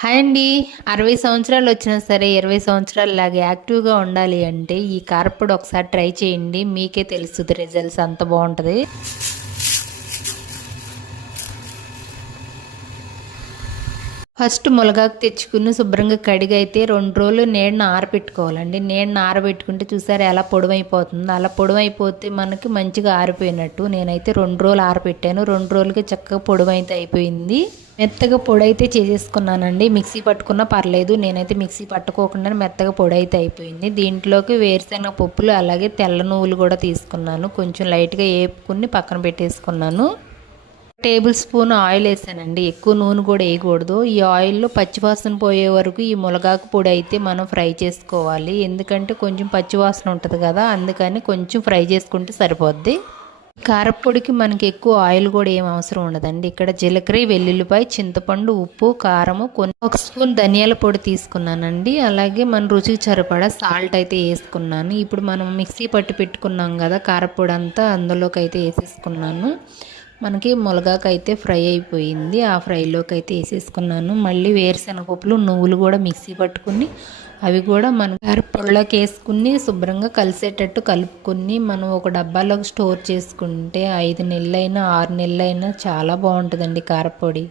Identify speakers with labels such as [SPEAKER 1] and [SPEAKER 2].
[SPEAKER 1] Hi అండి. అరవై సంవత్సరాలు వచ్చినా సరే ఇరవై సంవత్సరాలు లాగా యాక్టివ్గా ఉండాలి అంటే ఈ కార్పొడి ఒకసారి ట్రై చేయండి. మీకే తెలుస్తుంది రిజల్ట్స్ అంత బాగుంటుంది. ఫస్ట్ ములగాకు తెచ్చుకుని శుభ్రంగా కడిగి అయితే రెండు రోజులు నీడని ఆరబెట్టుకోవాలండి నీడని ఆరబెట్టుకుంటే చూసారు ఎలా పొడవైపోతుంది. అలా పొడవైపోతే మనకి మంచిగా ఆరిపోయినట్టు నేనైతే రెండు రోజులు ఆరబెట్టాను రెండు రోజులకి చక్కగా పొడవైతే అయిపోయింది. మెత్తగా పొడి అయితే చేసేసుకున్నానండి. మిక్సీ పట్టుకున్నా పర్లేదు. నేనైతే మిక్సీ పట్టుకోకుండా మెత్తగా పొడి అయితే అయిపోయింది. దీంట్లోకి వేరుశెనగ పప్పులు అలాగే తెల్ల నువ్వులు కూడా తీసుకున్నాను. కొంచెం లైట్గా వేపుకుని పక్కన పెట్టేసుకున్నాను. టేబుల్ స్పూన్ ఆయిల్ వేసానండి. ఎక్కువ నూనె కూడా వేయకూడదు. ఈ ఆయిల్లో పచ్చివాసన పోయే వరకు ఈ మునగాకు పొడి అయితే మనం ఫ్రై చేసుకోవాలి. ఎందుకంటే కొంచెం పచ్చివాసన ఉంటుంది కదా అందుకని కొంచెం ఫ్రై చేసుకుంటే సరిపోద్ది. కారపొడికి మనకి ఎక్కువ ఆయిల్ కూడా ఏం అవసరం ఉండదండి. ఇక్కడ జీలకర్ర వెల్లుల్లిపాయ చింతపండు ఉప్పు కారము కొన్ని ఒక స్పూన్ ధనియాల పొడి తీసుకున్నానండి. అలాగే మన రుచికి సరిపడా సాల్ట్ అయితే వేసుకున్నాను. ఇప్పుడు మనం మిక్సీ పట్టి పెట్టుకున్నాం కదా కారపొడి అంతా అందులోకి అయితే వేసేసుకున్నాను. మనకి ములగాకైతే ఫ్రై అయిపోయింది. ఆ ఫ్రైలోకి అయితే వేసేసుకున్నాను. మళ్ళీ వేరుశనగపప్పులు నువ్వులు కూడా మిక్సీ పట్టుకుని అవి కూడా మన పొడిలోకి వేసుకుని శుభ్రంగా కలిసేటట్టు కలుపుకొని మనం ఒక డబ్బాలోకి స్టోర్ చేసుకుంటే ఐదు నెలలైనా ఆరు నెలలైనా చాలా బాగుంటుందండి కారపొడి.